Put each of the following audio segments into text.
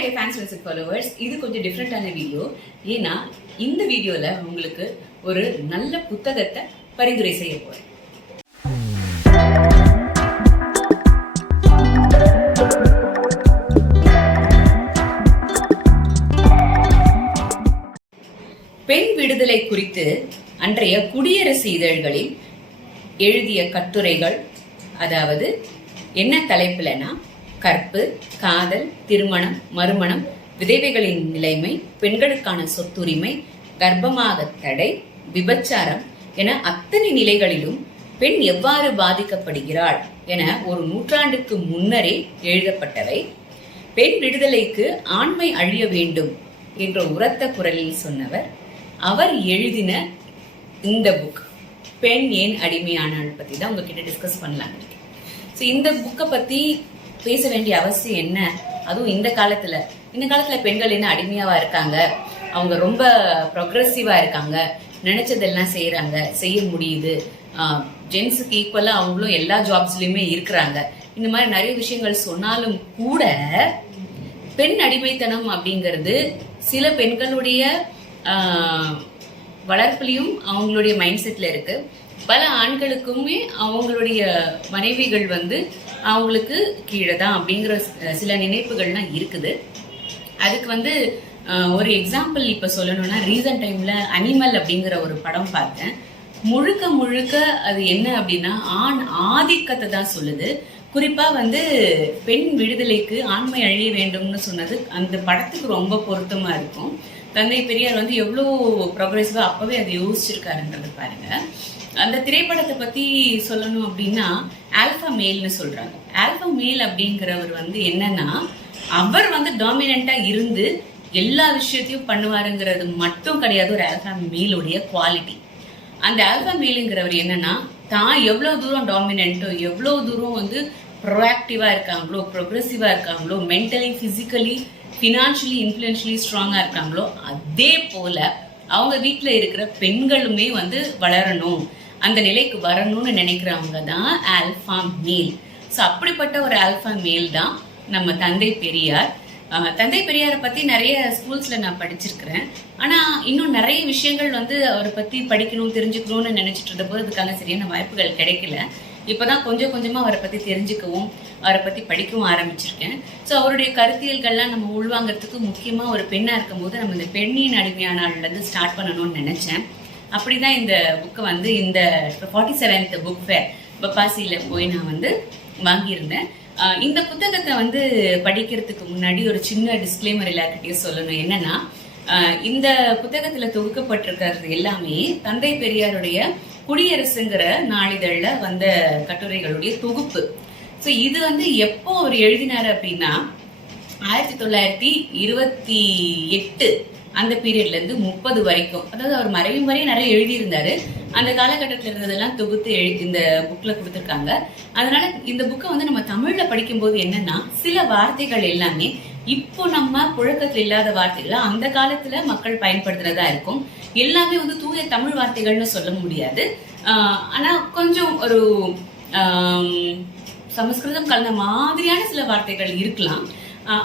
My dear fans friends followers இது கொஞ்சம் டிஃப்ரெண்ட்டான வீடியோ ஏன்னா இந்த வீடியோவில் உங்களுக்கு ஒரு நல்ல புத்தகத்தை பரிந்துரை செய்ய போகிறேன் பெண் விடுதலை குறித்து அன்றைய குடியரசு இதழ்களில் எழுதிய கட்டுரைகள் அதாவது என்ன தலைப்புலனா கற்பு காதல் திருமணம் மறுமணம் விதவைகளின் நிலைமை பெண்களுக்கான சொத்துரிமை கர்ப்பமாக தடை விபச்சாரம் என அத்தனை நிலைகளிலும் பெண் எவ்வாறு பாதிக்கப்படுகிறாள் என ஒரு நூற்றாண்டுக்கு முன்னரே எழுதப்பட்டவை. பெண் விடுதலைக்கு ஆண்மை அழிய வேண்டும் என்ற உரத்த குரலில் சொன்னவர். அவர் எழுதின இந்த புக் பெண் ஏன் அடிமையானாள் பத்தி தான் உங்ககிட்ட டிஸ்கஸ் பண்ணலாம் ஸோ இந்த புக்கை பத்தி பேச வேண்டிய அவசியம் என்ன? அதுவும் இந்த காலத்துல. இந்த காலத்துல பெண்கள் என்ன அடிமையாவா இருக்காங்க? அவங்க ரொம்ப ப்ரொக்ரெசிவா இருக்காங்க. நினைச்சதெல்லாம் செய்யறாங்க செய்ய முடியுது. ஜென்ஸுக்கு ஈக்குவலா அவங்களும் எல்லா ஜாப்ஸ்லயுமே இருக்கிறாங்க. இந்த மாதிரி நிறைய விஷயங்கள் சொன்னாலும் கூட பெண் அடிமைத்தனம் அப்படிங்கிறது சில பெண்களுடைய வளர்ப்புலையும் அவங்களுடைய மைண்ட் செட்ல இருக்கு. பல ஆண்களுக்குமே அவங்களுடைய மனைவிகள் வந்து அவங்களுக்கு கீழே தான் அப்படிங்கிற சில நினைப்புகள்லாம் இருக்குது. அதுக்கு வந்து ஒரு எக்ஸாம்பிள் இப்ப சொல்லணும்னா ரீசன்ட் டைம்ல அனிமல் அப்படிங்கிற ஒரு படம் பார்த்தேன். முழுக்க முழுக்க அது என்ன அப்படின்னா ஆண் ஆதிக்கத்தை தான் சொல்லுது. குறிப்பா வந்து பெண் விடுதலைக்கு ஆண்மை அழிய வேண்டும்னு சொன்னது அந்த படத்துக்கு ரொம்ப பொருத்தமா இருக்கும். தந்தை பெரியார் வந்து எவ்வளோ ப்ரோக்ரெசிவா அப்போவே அதை யோசிச்சிருக்காருன்றது பாருங்க. அந்த திரைப்படத்தை பற்றி சொல்லணும் அப்படின்னா ஆல்பா மேல்னு சொல்றாங்க. ஆல்பா மேல் அப்படிங்கிறவர் வந்து என்னன்னா அவர் வந்து டாமினண்ட்டாக இருந்து எல்லா விஷயத்தையும் பண்ணுவாருங்கிறது மட்டும் கிடையாது ஒரு ஆல்பா மேலுடைய குவாலிட்டி அந்த ஆல்பா மேலுங்கிறவர் என்னன்னா தான் எவ்வளோ தூரம் டாமினண்ட்டோ எவ்வளோ தூரம் வந்து ப்ரொஆக்டிவாக இருக்காங்களோ ப்ரொக்ரெசிவாக இருக்காங்களோ மென்டலி ஃபிசிக்கலி ஃபினான்ஷியலி இன்ஃப்ளூயன்ஷியலி ஸ்ட்ராங்கா இருக்காங்களோ அதே போல அவங்க வீட்டில் இருக்கிற பெண்களுமே வந்து வளரணும். அந்த நிலைக்கு வரணும்னு நினைக்கிறவங்க தான் ஆல்ஃபா மேல் ஸோ அப்படிப்பட்ட ஒரு ஆல்ஃபா மேல் தான் நம்ம தந்தை பெரியார். தந்தை பெரியாரை பத்தி நிறைய ஸ்கூல்ஸ்ல நான் படிச்சிருக்கிறேன். ஆனா இன்னும் நிறைய விஷயங்கள் வந்து அவரை பத்தி படிக்கணும் தெரிஞ்சுக்கணும்னு நினைச்சிட்டு இருந்த போது அதுக்கான சரியான வாய்ப்புகள் கிடைக்கல. இப்போதான் கொஞ்சம் கொஞ்சமாக அவரை பற்றி தெரிஞ்சுக்கவும் அவரை பற்றி படிக்கவும் ஆரம்பிச்சிருக்கேன். ஸோ அவருடைய கருத்தியல்கள்லாம் நம்ம உள்வாங்கிறதுக்கு முக்கியமாக ஒரு பெண்ணாக இருக்கும்போது நம்ம இந்த பெண்ணின் அடிமையானாள்ல இருந்து ஸ்டார்ட் பண்ணணும்னு நினச்சேன். அப்படி தான் இந்த புக்கை வந்து இந்த ஃபார்ட்டி செவன்த் புக் ஃபேர் பப்பாசியில் போய் நான் வந்து வாங்கியிருந்தேன். இந்த புத்தகத்தை வந்து படிக்கிறதுக்கு முன்னாடி ஒரு சின்ன டிஸ்க்ளைமர் எல்லாருக்கிட்டையும் சொல்லணும். என்னன்னா இந்த புத்தகத்தில் தொகுக்கப்பட்டிருக்கிறது எல்லாமே தந்தை பெரியாருடைய குடியரசுங்கிற நாளிதழில் வந்த கட்டுரைகளுடைய தொகுப்பு. ஸோ இது வந்து எப்போ அவர் எழுதினார் அப்படின்னா ஆயிரத்தி தொள்ளாயிரத்தி இருபத்தி எட்டு அந்த பீரியட்லேருந்து முப்பது வரைக்கும். அதாவது அவர் மறையும் வரையும் நிறைய எழுதியிருந்தாரு. அந்த காலகட்டத்தில் இருந்ததெல்லாம் தொகுத்து எழு இந்த புக்கில் கொடுத்துருக்காங்க. அதனால இந்த புக்கை வந்து நம்ம தமிழில் படிக்கும்போது என்னன்னா சில வார்த்தைகள் எல்லாமே இப்போ நம்ம புழக்கத்தில் இல்லாத வார்த்தைகளை அந்த காலத்துல மக்கள் பயன்படுத்துறதா இருக்கும். எல்லாமே வந்து தூய தமிழ் வார்த்தைகள்னு சொல்ல முடியாது. ஆனா கொஞ்சம் ஒரு சமஸ்கிருதம் கலந்த மாதிரியான சில வார்த்தைகள் இருக்கலாம்.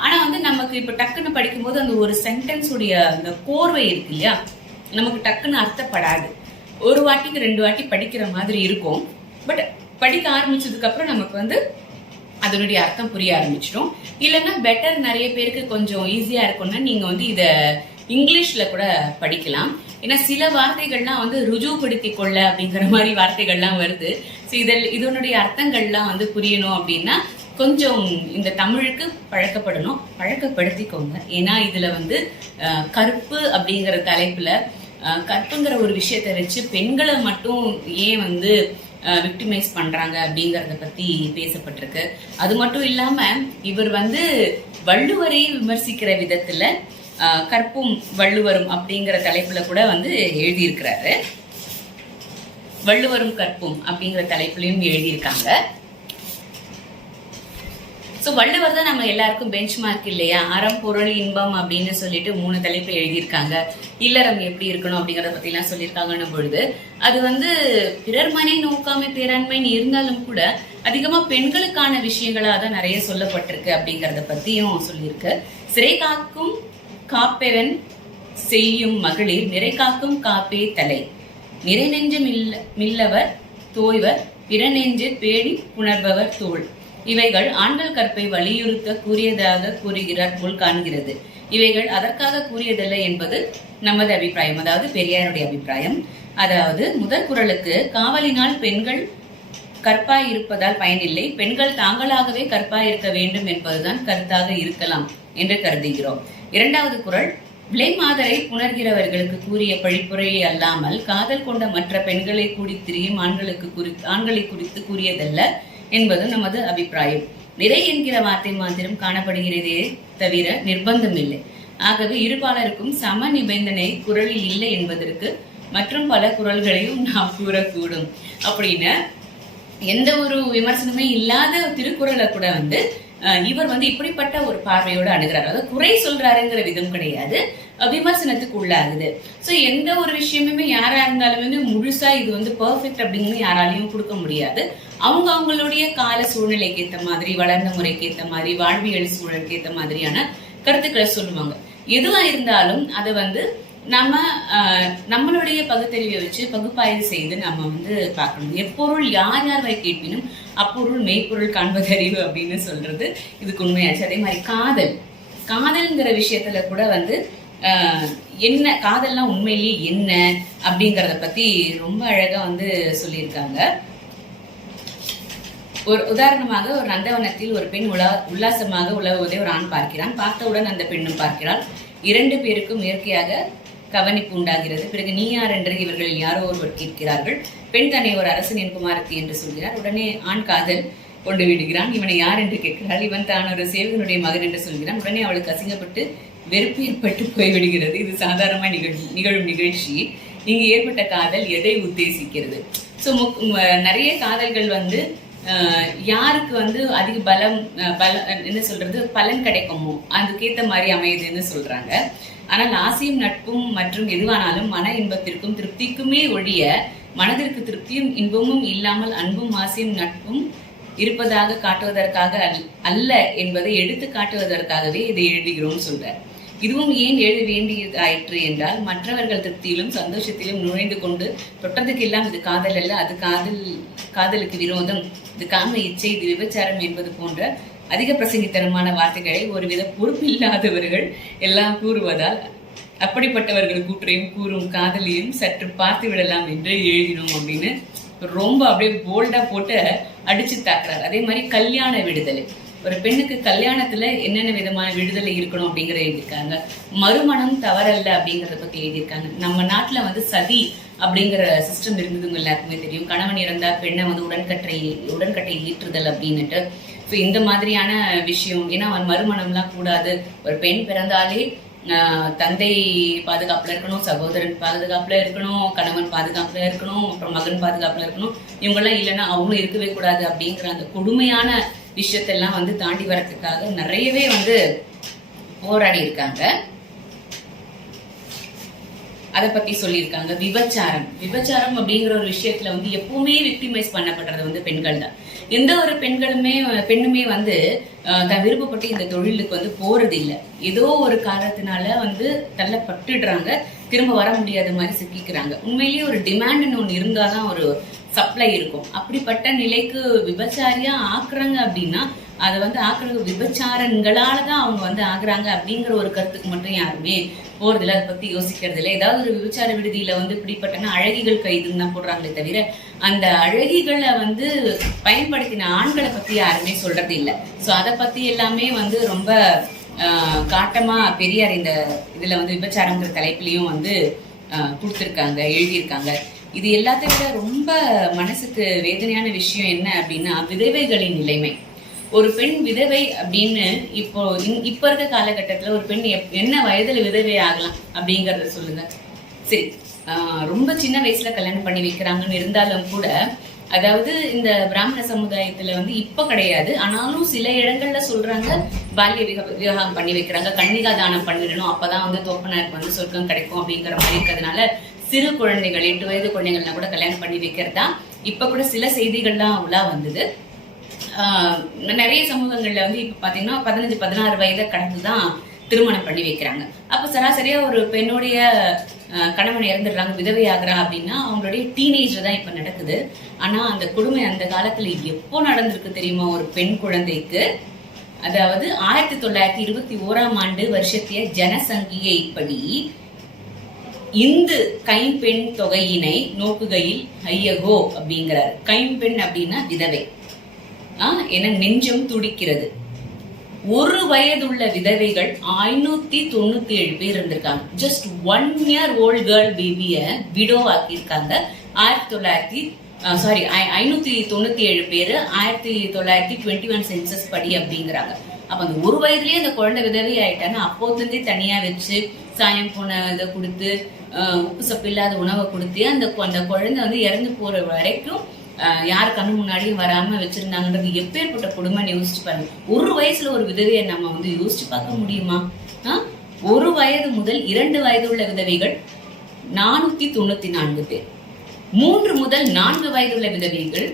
ஆனா வந்து நமக்கு இப்ப டக்குன்னு படிக்கும்போது அந்த ஒரு சென்டென்ஸ் உடைய அந்த கோர்வை இருக்கு இல்லையா? நமக்கு டக்குன்னு அர்த்தப்படாது. ஒரு வாட்டிக்கு ரெண்டு வாட்டி படிக்கிற மாதிரி இருக்கும். பட் படிக்க ஆரம்பிச்சதுக்கு அப்புறம் நமக்கு வந்து அதனுடைய அர்த்தம் புரிய ஆரம்பிச்சிடும் இல்லைன்னா பெட்டர் நிறைய பேருக்கு கொஞ்சம் ஈஸியாக இருக்கும்னா நீங்கள் வந்து இதை இங்கிலீஷ்ல கூட படிக்கலாம். ஏன்னா சில வார்த்தைகள்லாம் வந்து ருஜுப்படுத்தி கொள்ள அப்படிங்கிற மாதிரி வார்த்தைகள்லாம் வருது. ஸோ இதில் இதனுடைய அர்த்தங்கள்லாம் வந்து புரியணும் அப்படின்னா கொஞ்சம் இந்த தமிழுக்கு பழக்கப்படணும். பழக்கப்படுத்திக்கோங்க. ஏன்னா இதில் வந்து கற்பு அப்படிங்கிற தலைப்புல கற்புங்கிற ஒரு விஷயத்தை வச்சு பெண்களை மட்டும் ஏன் வந்து விக்டிமைஸ் பண்றாங்க அப்படிங்கிறத பற்றி பேசப்பட்டிருக்கு. அது மட்டும் இல்லாமல் இவர் வந்து வள்ளுவரையே விமர்சிக்கிற விதத்தில் கற்பும் வள்ளுவரும் அப்படிங்கிற தலைப்பில் கூட வந்து எழுதியிருக்கிறாரு. வள்ளுவரும் கற்பும் அப்படிங்கிற தலைப்புலையும் எழுதியிருக்காங்க. ஸோ வள்ளுவர் தான் நம்ம எல்லாருக்கும் பெஞ்ச் மார்க் இல்லையா? அறம் பொருள் இன்பம் அப்படின்னு சொல்லிட்டு மூணு தலைப்பு எழுதியிருக்காங்க. இல்லறம் எப்படி இருக்கணும் அப்படிங்கிறத பற்றிலாம் சொல்லியிருக்காங்கன்னு பொழுது அது வந்து பிறர் மனை நோக்காமை பேராண்மைன்னு இருந்தாலும் கூட அதிகமாக பெண்களுக்கான விஷயங்களாக தான் நிறைய சொல்லப்பட்டிருக்கு அப்படிங்கிறத பற்றியும் சொல்லியிருக்கு. சிறை காக்கும் காப்பெவன் செய்யும் மகளிர் நிறை காக்கும் காப்பே தலை. நிறை நெஞ்சு மில்ல மில்லவர் தோய்வர் பிற நெஞ்சு பேடி புணர்பவர் தோல் இவைகள் ஆண்கள் கற்பை வலியுறுத்த கூறியதாக கூறுகிறார் போல் காண்கிறது. இவைகள் அதற்காக கூறியதல்ல என்பது நமது அபிப்பிராயம். அதாவது பெரியாருடைய அபிப்பிராயம். அதாவது முதல் குரலுக்கு காவலினால் பெண்கள் கற்பாய் இருப்பதால் பயனில்லை. பெண்கள் தாங்களாகவே கற்பாய் இருக்க வேண்டும் என்பதுதான் கருத்தாக இருக்கலாம் என்று கருதுகிறோம். இரண்டாவது குரல் விலைமாதரை புணர்கிறவர்களுக்கு கூறிய பழிப்புரையை அல்லாமல் காதல் கொண்ட மற்ற பெண்களை கூடி திரியும் ஆண்களுக்கு குறி ஆண்களை குறித்து கூறியதல்ல. என்பது நமது அபிப்பிராயம். நிறை என்கிற வார்த்தை மாத்திரம் காணப்படுகிறதே தவிர நிர்பந்தம் இல்லை ஆகவே இருபாலருக்கும் சம நிபந்தனை குரலில் இல்லை என்பதற்கு மற்றும் பல குரல்களையும் நாம் கூறக்கூடும். அப்படின்னு எந்த ஒரு விமர்சனமே இல்லாத திருக்குறளை கூட வந்து அஹ், இவர் வந்து இப்படிப்பட்ட ஒரு பார்வையோட அணுகிறார். அதாவது குறை சொல்றாருங்கிற விதம் கிடையாது. விமர்சனத்துக்கு உள்ளாகுது. சோ எந்த ஒரு விஷயமுமே யாரா இருந்தாலுமே முழுசா இது வந்து பர்ஃபெக்ட் அப்படின்னு யாராலையும் கொடுக்க முடியாது. அவங்க அவங்களுடைய கால சூழ்நிலைக்கு ஏற்ற மாதிரி வளர்ந்த முறைக்கு ஏத்த மாதிரி வாழ்வியல் சூழலுக்கு ஏத்த மாதிரியான கருத்துக்களை சொல்லுவாங்க. எதுவா இருந்தாலும் அதை வந்து நம்ம நம்மளுடைய பகுத்தறிவை வச்சு பகுப்பாய்வு செய்து நம்ம வந்து பார்க்கணும். எப்பொருள் யார் யார் வரை கேட்பினும் அப்பொருள் மெய்ப்பொருள் காண்பதறிவு அப்படின்னு சொல்றது இதுக்கு உண்மையாச்சு. அதே மாதிரி காதல். காதல்ங்கிற விஷயத்துல கூட வந்து ஆஹ், என்ன காதல்லாம் உண்மையிலேயே என்ன அப்படிங்கிறத பத்தி ரொம்ப அழகா வந்து சொல்லியிருக்காங்க. ஒரு உதாரணமாக ஒரு நந்தவனத்தில் ஒரு பெண் உலா உல்லாசமாக உலவுவதை ஒரு ஆண் பார்க்கிறான். பார்த்தவுடன் அந்த பெண்ணும் பார்க்கிறாள். இரண்டு பேருக்கும் இயற்கையாக கவனிப்பு உண்டாகிறது. பிறகு நீ யார் என்று இவர்களில் யாரோ ஒருவர் கேட்கிறார்கள். பெண் தன்னை ஒரு அரசனின் குமாரத்தி என்று சொல்கிறார். உடனே ஆண் காதல் கொண்டு விடுகிறான். இவனை யார் என்று கேட்கிறாள். இவன் தான் ஒரு சேவகனுடைய மகன் என்று சொல்கிறான். உடனே அவளுக்கு அசிங்கப்பட்டு வெறுப்பு ஏற்பட்டு போய்விடுகிறது. இது சாதாரணமாக நிகழ் நிகழும் நிகழ்ச்சி. இங்கு ஏற்பட்ட காதல் எதை உத்தேசிக்கிறது? ஸோ நிறைய காதல்கள் வந்து யாருக்கு வந்து அதிக பலம் பல என்ன சொல்றது பலன் கிடைக்குமோ அதுக்கேத்த மாதிரி அமையுதுன்னு சொல்றாங்க. ஆனால் ஆசையும் நட்பும் மற்றும் எதுவானாலும் மன இன்பத்திற்கும் திருப்திக்குமே ஒழிய மனதிற்கு திருப்தியும் இன்பமும் இல்லாமல் அன்பும் ஆசையும் நட்பும் இருப்பதாக காட்டுவதற்காக அல்- அல்ல என்பதை எடுத்து காட்டுவதற்காகவே இதை எழுதுகிறோம் சொல்றார். இதுவும் ஏன் எழுத வேண்டியதாயிற்று என்றால் மற்றவர்கள் திருப்தியிலும் சந்தோஷத்திலும் நுழைந்து கொண்டு தொட்டதுக்கெல்லாம் இது காதல் அல்ல அது காதல் காதலுக்கு விரோதம். இது காம இச்சை இது விபச்சாரம் என்பது போன்ற அதிக பிரசங்கித்தனமான வார்த்தைகளை ஒருவித பொறுப்பில்லாதவர்கள் எல்லாம் கூறுவதால் அப்படிப்பட்டவர்கள் கூற்றையும் கூறும் காதலியும் சற்று பார்த்து விடலாம் என்று எழுதினோம் அப்படின்னு ரொம்ப அப்படியே போல்டா போட்டு அடிச்சு தாக்குறாரு. அதே மாதிரி கல்யாண விடுதலை. ஒரு பெண்ணுக்கு கல்யாணத்துல என்னென்ன விதமான விடுதலை இருக்கணும் அப்படிங்கிற எழுதியிருக்காங்க. மறுமணம் தவறல்ல அப்படிங்கறத பத்தி எழுதியிருக்காங்க. நம்ம நாட்டுல வந்து சதி அப்படிங்கிற சிஸ்டம் இருந்ததுங்க எல்லாருக்குமே தெரியும். கணவன் இறந்தா பெண்ணை வந்து உடன்கட்டை உடன்கட்டை ஈற்றுதல் அப்படின்னுட்டு. ஸோ இந்த மாதிரியான விஷயம் ஏன்னா அவன் மறுமணம்லாம் கூடாது. ஒரு பெண் பிறந்தாலே தந்தை பாதுகாப்புல இருக்கணும் சகோதரன் பாதுகாப்புல இருக்கணும் கணவன் பாதுகாப்புல இருக்கணும் அப்புறம் மகன் பாதுகாப்புல இருக்கணும். இவங்கெல்லாம் இல்லைன்னா அவங்களும் இருக்கவே கூடாது அப்படிங்கிற அந்த கொடுமையான விஷயத்தெல்லாம் வந்து தாண்டி வரத்துக்காக நிறையவே வந்து போராடி இருக்காங்க. அதை பத்தி சொல்லியிருக்காங்க. விபச்சாரம். விபச்சாரம் அப்படிங்கிற ஒரு விஷயத்துல வந்து எப்பவுமே விக்டிமைஸ் பண்ணப்படுறது வந்து பெண்கள் தான். எந்த ஒரு பெண்களுமே பெண்ணுமே வந்து தான் விருப்பப்பட்டு இந்த தொழிலுக்கு வந்து போறது இல்லை. ஏதோ ஒரு காரணத்தினால வந்து தள்ளப்பட்டுடுறாங்க. திரும்ப வர முடியாத மாதிரி சிக்கிக்கிறாங்க. உண்மையிலேயே ஒரு டிமாண்ட்னு ஒன்று இருந்தாதான் ஒரு சப்ளை இருக்கும். அப்படிப்பட்ட நிலைக்கு விபச்சாரியா ஆக்குறாங்க அப்படின்னா அதை வந்து ஆக்குறது விபச்சாரங்களால தான் அவங்க வந்து ஆகுறாங்க அப்படிங்கிற ஒரு கருத்துக்கு மட்டும் யாருமே போறதில்ல. அதை பத்தி யோசிக்கிறது இல்லை ஏதாவது ஒரு விபச்சார விடுதியில வந்து இப்படிப்பட்டனா அழகிகள் கைதுன்னு தான் போடுறாங்களே தவிர அந்த அழகிகளை வந்து பயன்படுத்தின ஆண்களை பத்தி யாருமே சொல்றது இல்லை ஸோ அதை பத்தி எல்லாமே வந்து ரொம்ப காட்டமா பெரியார் இந்த இதுல வந்து விபச்சாரங்கிற தலைப்பிலையும் வந்து கொடுத்துருக்காங்க எழுதியிருக்காங்க. இது எல்லாத்தையும் விட ரொம்ப மனசுக்கு வேதனையான விஷயம் என்ன அப்படின்னா விதவைகளின் நிலைமை. ஒரு பெண் விதவை அப்படின்னு இப்போ இந்- இப்ப இருக்க காலகட்டத்தில் ஒரு பெண் எப்- என்ன வயதுல விதவை ஆகலாம் அப்படிங்கறத சொல்லுங்க. சரி ஆஹ் ரொம்ப சின்ன வயசுல கல்யாணம் பண்ணி வைக்கிறாங்கன்னு இருந்தாலும் கூட அதாவது இந்த பிராமண சமுதாயத்துல வந்து இப்ப கிடையாது. ஆனாலும் சில இடங்கள்ல சொல்றாங்க பால்ய விக- விவாகம் பண்ணி வைக்கிறாங்க கன்னிகா தானம் பண்ணிடணும் அப்பதான் வந்து தோப்பனருக்கு வந்து சொர்க்கம் கிடைக்கும் அப்படிங்கிற மாதிரி இருக்கிறதுனால சிறு குழந்தைகள் எட்டு வயது குழந்தைகள்லாம் கூட கல்யாணம் பண்ணி வைக்கிறதா? இப்போ கூட சில செய்திகள்லாம் உலா வந்தது. நிறைய சமூகங்களில் வந்து இப்போ பார்த்தீங்கன்னா பதினஞ்சு பதினாறு வயதை கடந்து தான் திருமணம் பண்ணி வைக்கிறாங்க. அப்போ சராசரியாக ஒரு பெண்ணுடைய கணவன் இறந்துடுறாங்க விதவை அப்படின்னா அவங்களுடைய டீனேஜ் தான் இப்போ நடக்குது. ஆனால் அந்த கொடுமை அந்த காலத்தில் எப்போ நடந்திருக்கு தெரியுமா? ஒரு பெண் குழந்தைக்கு அதாவது ஆயிரத்தி தொள்ளாயிரத்தி இருபத்தி ஓராம் ஆண்டு வருஷத்திய ஜனசங்கியைப்படி இந்து கைம்பெண் தொகையினை நோக்குகையில் ஐயகோ அப்படிங்கிறார். கைம்பெண் அப்படின்னா விதவை. ஆ, என நெஞ்சம் துடிக்கிறது. ஒரு வயதுள்ள விதவைகள் ஐநூத்தி தொண்ணூத்தி ஏழு பேர் இருந்திருக்காங்க. Just one year old girl பேபிய widow ஆக்கியிருக்காங்க. ஆயிரத்தி தொள்ளாயிரத்தி சாரி ஐநூத்தி தொண்ணூத்தி ஏழு பேர் ஆயிரத்தி தொள்ளாயிரத்தி டுவெண்ட்டி ஒன் சென்சஸ் படி அப்படிங்கிறாங்க. அப்ப அந்த ஒரு வயதுலயே அந்த குழந்தை விதவை ஆயிட்டாங்க அப்போதுலேருந்தே தனியா வச்சு சாயம் போன இதை கொடுத்து உப்பு சப்பு இல்லாத உணவை கொடுத்து அந்த அந்த குழந்தை வந்து இறந்து போற வரைக்கும் யார் கண்ணு முன்னாடியும் வராம வச்சிருந்தாங்கன்றது எப்பேற்பட்ட கொடுமைன்னு யோசிச்சு பாருங்க. ஒரு வயசுல ஒரு விதவையை நம்ம வந்து யோசிச்சு பார்க்க முடியுமா? ஒரு வயது முதல் இரண்டு வயது உள்ள விதவைகள் நானூத்தி தொண்ணூத்தி நான்கு பேர். மூன்று முதல் நான்கு வயதுள்ள விதவைகள்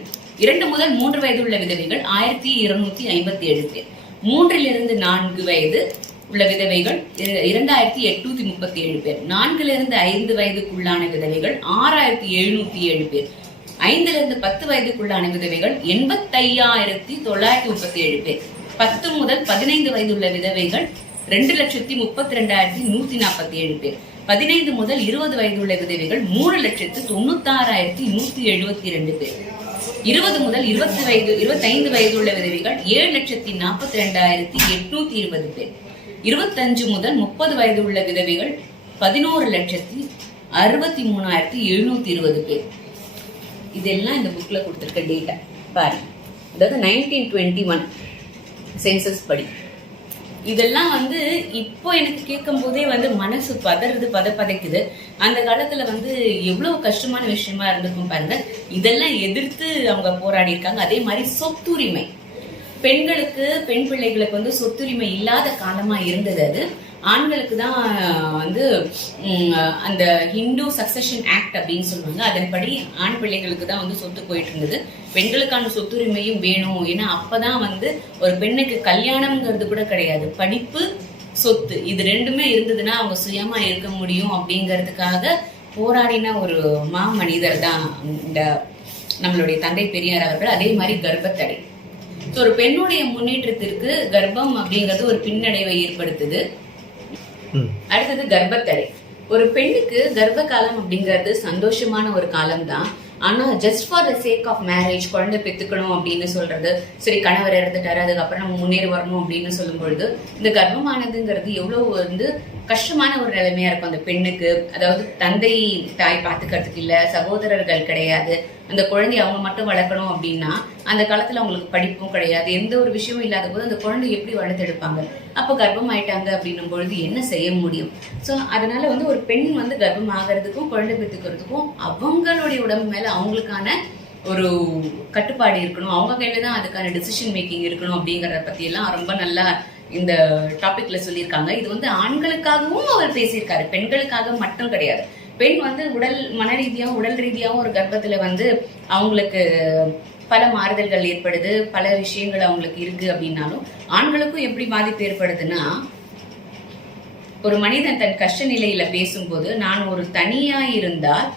இரண்டு முதல் மூன்று வயது உள்ள விதவைகள் ஆயிரத்தி இருநூத்தி ஐம்பத்தி ஏழு பேர். மூன்றிலிருந்து நான்கு வயது உள்ள விதவைகள் இரண்டாயிரத்தி எட்நூத்தி முப்பத்தி ஏழு பேர். நான்கிலிருந்து ஐந்து வயதுக்குள்ளான விதவைகள் ஆறாயிரத்தி எழுநூத்தி ஏழு பேர். ஐந்திலிருந்து பத்து வயதுக்குள்ளான விதவைகள் எண்பத்தையாயிரத்தி தொள்ளாயிரத்தி முப்பத்தி ஏழு பேர். பத்து முதல் பதினைந்து வயது உள்ள விதவைகள் ரெண்டு லட்சத்தி முப்பத்தி ரெண்டாயிரத்தி நூத்தி நாற்பத்தி ஏழு பேர். பதினைந்து முதல் இருபது வயது உள்ள விதவைகள் மூணு லட்சத்து தொண்ணூத்தாறாயிரத்தி நூத்தி எழுபத்தி ரெண்டு பேர். இருபது முதல் இருபத்தி வயது இருபத்தைந்து வயது உள்ள விதவைகள் ஏழு லட்சத்தி நாற்பத்தி ரெண்டாயிரத்தி எட்நூத்தி இருபது பேர். இருபத்தஞ்சு முதல் முப்பது வயது உள்ள விதவைகள் பதினோரு லட்சத்தி அறுபத்தி மூணாயிரத்தி எழுநூத்தி இருபது பேர். இதெல்லாம் இந்த புக்ல கொடுத்துருக்க டேட்டா பாருங்க. அதாவது நைன்டீன் டுவெண்ட்டி ஒன் சென்சஸ் படி. இதெல்லாம் வந்து இப்போ எனக்கு கேட்கும் போதே வந்து மனசு பதறது பத பதைக்குது. அந்த காலத்துல வந்து எவ்வளவு கஷ்டமான விஷயமா இருந்திருக்கும் பாருங்க. இதெல்லாம் எதிர்த்து அவங்க போராடி இருக்காங்க. அதே மாதிரி சொத்துரிமை. பெண்களுக்கு பெண் பிள்ளைகளுக்கு வந்து சொத்துரிமை இல்லாத காலமா இருந்தது அது. ஆண்களுக்கு தான் வந்து அந்த ஹிந்து சக்சஷன் ஆக்ட் அப்படின்னு சொல்லுவாங்க. அதன்படி ஆண் பிள்ளைகளுக்கு தான் வந்து சொத்து போயிட்டு இருந்தது பெண்களுக்கான சொத்துரிமையும் வேணும். ஏன்னா அப்பதான் வந்து ஒரு பெண்ணுக்கு கல்யாணம்ங்கிறது கூட கிடையாது. படிப்பு சொத்து இது ரெண்டுமே இருந்ததுன்னா அவங்க சுயமா இருக்க முடியும் அப்படிங்கிறதுக்காக போராடின ஒரு மா மனிதர் தான் இந்த நம்மளுடைய தந்தை பெரியார் அவர்கள். அதே மாதிரி கர்ப்பத்தடை. ஸோ ஒரு பெண்ணுடைய முன்னேற்றத்திற்கு கர்ப்பம் அப்படிங்கிறது ஒரு பின்னடைவை ஏற்படுத்துது. அடுத்தது கர்ப்பத்தடை ஒரு பெண்ணுக்கு கர்ப்ப காலம் அப்படிங்கிறது சந்தோஷமான ஒரு காலம் தான் ஆனா just for the sake of marriage குழந்தை பெத்துக்கணும் அப்படின்னு சொல்றது சரி கணவர் இறந்துட்டாரு அதுக்கப்புறம் நம்ம முன்னேறி வரணும் அப்படின்னு சொல்லும் பொழுது இந்த கர்ப்பமானதுங்கிறது எவ்வளவு வந்து கஷ்டமான ஒரு நிலைமையா இருக்கும். அந்த பெண்ணுக்கு அதாவது தந்தை தாய் பார்த்துக்கிறதுக்கு இல்ல சகோதரர்கள் கிடையாது. அந்த குழந்தைய அவங்க மட்டும் வளர்க்கணும் அப்படின்னா அந்த காலத்தில் அவங்களுக்கு படிப்பும் கிடையாது. எந்த ஒரு விஷயமும் இல்லாத போது அந்த குழந்தை எப்படி வளர்த்தெடுப்பாங்க? அப்போ கர்ப்பம் ஆயிட்டாங்க அப்படின்னும் பொழுது என்ன செய்ய முடியும்? ஸோ அதனால வந்து ஒரு பெண் வந்து கர்ப்பம் ஆகிறதுக்கும் குழந்தை பெற்றுக்கிறதுக்கும் அவங்களுடைய உடம்பு மேலே அவங்களுக்கான ஒரு கட்டுப்பாடு இருக்கணும். அவங்க கையில தான் அதுக்கான டிசிஷன் மேக்கிங் இருக்கணும் அப்படிங்கிறத பற்றியெல்லாம் ரொம்ப நல்லா இந்த டாபிக்ல சொல்லியிருக்காங்க. இது வந்து ஆண்களுக்காகவும் அவர் பேசியிருக்காரு. பெண்களுக்காக மட்டும் கிடையாது. பெண் வந்து உடல் மன ரீதியாகவும் உடல் ரீதியாகவும் ஒரு கர்ப்பத்துல வந்து அவங்களுக்கு பல மாறுதல்கள் ஏற்படுது. பல விஷயங்கள் அவங்களுக்கு இருக்கு அப்படின்னாலும் ஆண்களுக்கும் எப்படி பாதிப்பு ஏற்படுதுன்னா ஒரு மனிதன் தன் கஷ்ட நிலையில பேசும்போது நான் ஒரு தனியா இருந்தால்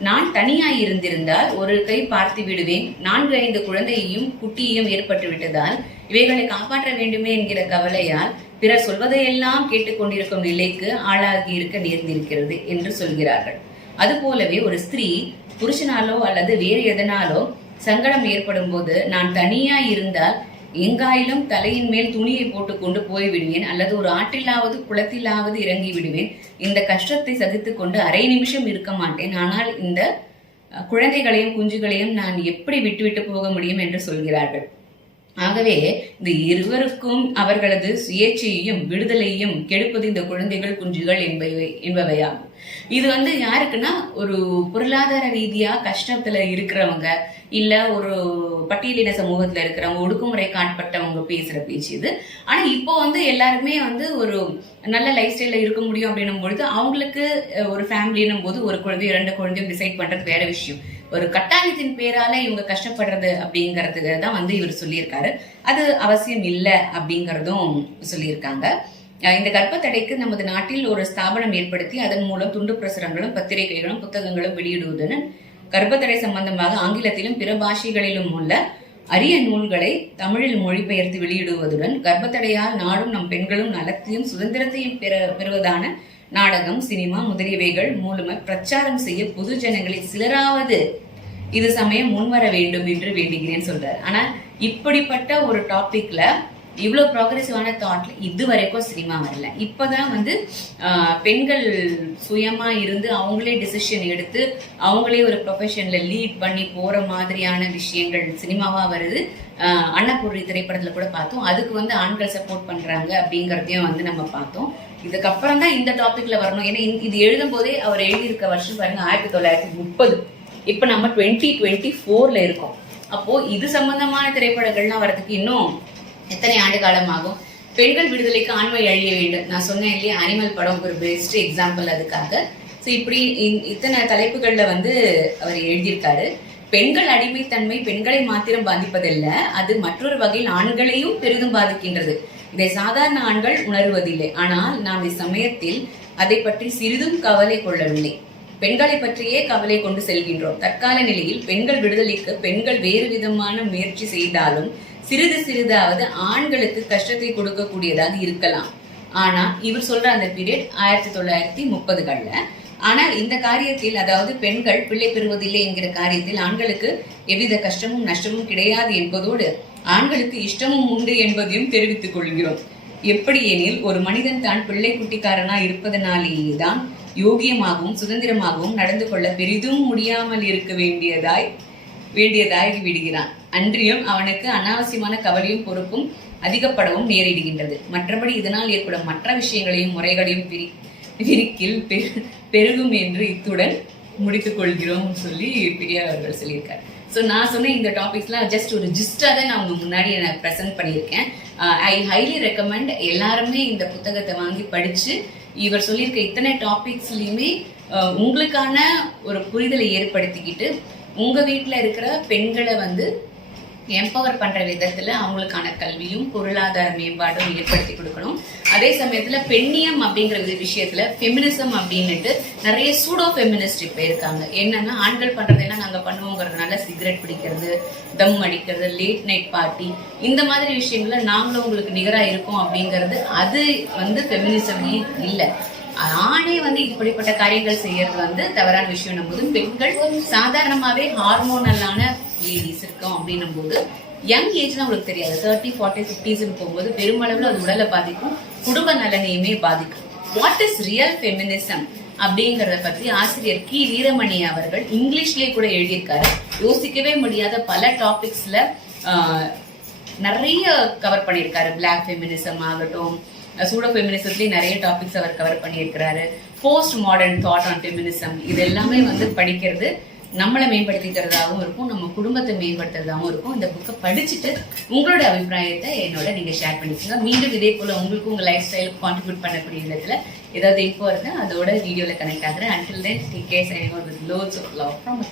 நான் தனியாய் இருந்திருந்தால் ஒரு கை பார்த்து விடுவேன். நான்கு ஐந்து குழந்தையையும் குட்டியையும் ஏற்பட்டு விட்டதால் இவைகளை காப்பாற்ற வேண்டுமே என்கிற கவலையால் பிறர் சொல்வதையெல்லாம் கேட்டுக்கொண்டிருக்கும் நிலைக்கு ஆளாகி இருக்க நேர்ந்திருக்கிறது என்று சொல்கிறார்கள். அதுபோலவே ஒரு ஸ்திரீ புருஷனாலோ அல்லது வேறு எதனாலோ சங்கடம் ஏற்படும் போது நான் தனியாய் இருந்தால் எங்காயிலும் தலையின் மேல் துணியை போட்டுக்கொண்டு போய் விடுவேன் அல்லது ஒரு ஆற்றிலாவது குளத்திலாவது இறங்கி விடுவேன். இந்த கஷ்டத்தை சகித்து கொண்டு அரை நிமிஷம் இருக்க மாட்டேன். ஆனால் இந்த குழந்தைகளையும் குஞ்சுகளையும் நான் எப்படி விட்டுவிட்டு போக முடியும் என்று சொல்கிறார்கள். ஆகவே இந்த இருவருக்கும் அவர்களது சுயேட்சையையும் விடுதலையும் கெடுப்பது இந்த குழந்தைகள் குஞ்சுகள் என்பவை என்பவையாகும். இது வந்து யாருக்குன்னா ஒரு பொருளாதார ரீதியா கஷ்டத்துல இருக்கிறவங்க இல்ல ஒரு பட்டியலின சமூகத்துல இருக்கிறவங்க ஒடுக்குமுறை காட்பட்டவங்க பேசுற பேச்சு இது. ஆனா இப்போ வந்து எல்லாருமே வந்து ஒரு நல்ல லைஃப் ஸ்டைல இருக்க முடியும் அப்படின்னும் பொழுது அவங்களுக்கு ஒரு ஃபேமிலின்னும் போது ஒரு குழந்தை இரண்டு குழந்தையும் டிசைட் பண்றது வேற விஷயம். ஒரு கட்டாயத்தின் பேரால இவங்க கஷ்டப்படுறது அப்படிங்கறதுக்கு தான் வந்து இவர் சொல்லியிருக்காரு. அது அவசியம் இல்லை அப்படிங்கறதும் சொல்லியிருக்காங்க. இந்த கர்ப்பத்தடைக்கு நமது நாட்டில் ஒரு ஸ்தாபனம் ஏற்படுத்தி அதன் மூலம் துண்டு பிரசுரங்களும் பத்திரிகைகளும் புத்தகங்களும் வெளியிடுவதுடன் கர்ப்பத்தடை சம்பந்தமாக ஆங்கிலத்திலும் பிற பாஷைகளிலும் உள்ள அரிய நூல்களை தமிழில் மொழிபெயர்த்து வெளியிடுவதுடன் கர்ப்பத்தடையால் நாடும் நம் பெண்களும் நலத்தையும் சுதந்திரத்தையும் பெற பெறுவதான நாடகம் சினிமா முதலியவைகள் மூலமாக பிரச்சாரம் செய்ய பொது ஜனங்களில் சிலராவது இது சமயம் முன்வர வேண்டும் என்று வேண்டுகிறேன் சொல்றார். ஆனா இப்படிப்பட்ட ஒரு டாபிக்ல இவ்வளவு ப்ராக்ரெசிவான தாட்ல இது வரைக்கும் சினிமா வரல. இப்பதான் வந்து பெண்கள் சுயமா இருந்து அவங்களே டிசிஷன் எடுத்து அவங்களே ஒரு ப்ரொஃபஷன்ல லீட் பண்ணி போற மாதிரியான விஷயங்கள் சினிமாவா வருது. ஆஹ், அன்னபூர்ணி திரைப்படத்துல கூட பார்த்தோம். அதுக்கு வந்து ஆண்கள் சப்போர்ட் பண்றாங்க அப்படிங்கறதையும் வந்து நம்ம பார்த்தோம். இதுக்கப்புறம் தான் இந்த டாபிக்ல வரணும். ஏன்னா இது எழுதும் போதே அவர் எழுதியிருக்க வருஷம் பாருங்க ஆயிரத்தி தொள்ளாயிரத்தி முப்பது. இப்ப நம்ம டுவெண்ட்டி டுவெண்ட்டி ஃபோர்ல இருக்கோம். அப்போ இது சம்பந்தமான திரைப்படங்கள்லாம் வரதுக்கு இன்னும் எத்தனை ஆண்டு காலம் ஆகும் பெண்கள் விடுதலைக்கு ஆண்மை அழிய வேண்டும். நான் சொன்னேன் இல்லையா அனிமல் படம் ஒரு பெஸ்ட் எக்ஸாம்பிள் அதுக்காக. ஸோ இப்படி இத்தனை தலைப்புகள்ல வந்து அவர் எழுதியிருக்காரு. பெண்கள் அடிமைத்தன்மை பெண்களை மாத்திரம் பாதிப்பதில்லை. அது மற்றொரு வகையில் ஆண்களையும் பெரிதும் பாதிக்கின்றது. இதை சாதாரண ஆண்கள் உணர்வதில்லை. ஆனால் நாம் இச்சமயத்தில் அதை பற்றி சிறிதும் கவலை கொள்ளவில்லை. பெண்களை பற்றியே கவலை கொண்டு செல்கின்றோம். தற்கால நிலையில் பெண்கள் விடுதலைக்கு பெண்கள் வேறு விதமான முயற்சி செய்தாலும் சிறிது சிறிதாவது ஆண்களுக்கு கஷ்டத்தை கொடுக்கக்கூடியதாக இருக்கலாம். ஆனா இவர் சொல்ற அந்த பீரியட் ஆயிரத்தி தொள்ளாயிரத்தி முப்பதுகள்ல. ஆனால் இந்த காரியத்தில் அதாவது பெண்கள் பிள்ளை பெறுவதில்லை என்கிற காரியத்தில் ஆண்களுக்கு எவ்வித கஷ்டமும் நஷ்டமும் கிடையாது என்பதோடு ஆண்களுக்கு இஷ்டமும் உண்டு என்பதையும் தெரிவித்துக் கொள்கிறோம். எப்படி எனில் ஒரு மனிதன் தான் பிள்ளை குட்டிக்காரனா இருப்பதனாலேயே தான் யோகியமாகவும் சுதந்திரமாகவும் நடந்து கொள்ள பெரிதும் முடியாமல் இருக்க வேண்டியதாய் வேண்டியதாகி விடுகிறான். அன்றியும் அவனுக்கு அனாவசியமான கவலையும் பொறுப்பும் அதிகப்படவும் நேரிடுகின்றது. மற்றபடி இதனால் ஏற்படும் மற்ற விஷயங்களையும் முறைகளையும் பிரி விரிக்கில் பெரு- பெருகும் என்று இத்துடன் முடித்துக் கொள்கிறோம் சொல்லி பெரியார் அவர்கள் சொல்லியிருக்கார். ஸோ நான் சொன்ன இந்த டாபிக்ஸ்லாம் ஜஸ்ட் ஒரு ஜிஸ்டாக தான் நான் உங்கள் முன்னாடி நான் ப்ரெசென்ட் பண்ணியிருக்கேன். ஐ ஹைலி ரெக்கமெண்ட் எல்லாருமே இந்த புத்தகத்தை வாங்கி படித்து இவர் சொல்லியிருக்க இத்தனை டாபிக்ஸ்லையுமே uh, உங்களுக்கான ஒரு புரிதலை ஏற்படுத்திக்கிட்டு உங்கள் வீட்டில் இருக்கிற பெண்களை வந்து எம்பவர் பண்ணுற விதத்தில் அவங்களுக்கான கல்வியும் பொருளாதார மேம்பாடும் ஏற்படுத்தி கொடுக்கணும். அதே சமயத்துல பெண்ணியம் அப்படிங்கிற விஷயத்துல ஃபெமினிசம் அப்படின்னுட்டு நிறைய சூடோ ஃபெமினிஸ்ட் இப்ப இருக்காங்க. என்னன்னா ஆண்கள் பண்றதெல்லாம் நாங்க பண்ணுவோங்கிறதுனால சிகரெட் பிடிக்கிறது தம் அடிக்கிறது லேட் நைட் பார்ட்டி இந்த மாதிரி விஷயங்கள்ல நாங்களும் உங்களுக்கு நிகரா இருக்கோம் அப்படிங்கிறது அது வந்து ஃபெமினிசமே இல்லை. ஆணே வந்து இப்படிப்பட்ட காரியங்கள் செய்யறது வந்து தவறான விஷயம் போது பெண்கள் சாதாரணமாவே ஹார்மோனலான லேடிஸ் இருக்கோம் அப்படின்னும் போது யங் ஏஜ்ல உங்களுக்கு தெரியாது. தேர்ட்டி ஃபார்ட்டி ஃபிஃப்டிஸ்னு போகும்போது பெருமளவில் அது உடலை பாதிக்கும் குடும்ப நலனையுமே பாதிக்கும். வாட் இஸ் ரியல் ஃபெமினிசம் அப்படிங்கறத பத்தி ஆசிரியர் கி. வீரமணி அவர்கள் இங்கிலீஷ்லயே கூட எழுதியிருக்காரு. யோசிக்கவே முடியாத பல டாபிக்ஸ்ல நிறைய கவர் பண்ணியிருக்காரு. பிளாக் ஃபெமினிசம் ஆகட்டும் சூடோ ஃபெமினிசத்துலேயும் நிறைய டாபிக்ஸ் அவர் கவர் பண்ணியிருக்கிறாரு. Post modern thought on feminism இது எல்லாமே வந்து படிக்கிறது நம்மளை மேம்படுத்திக்கிறதாகவும் இருக்கும் நம்ம குடும்பத்தை மேம்படுத்துறதாகவும் இருக்கும். இந்த புக்கை படிச்சுட்டு உங்களோட அபிப்பிராயத்தை என்னோட நீங்கள் ஷேர் பண்ணிக்கோங்க. மீண்டும் இதே போல் உங்களுக்கு உங்கள் லைஃப் ஸ்டைலுக்கு கான்ட்ரிபியூட் பண்ணக்கூடிய விதத்தில் ஏதாவது இப்போ இருந்தால் அதோட வீடியோவில் connect ஆகுறேன். Until then take care signing with lots of love from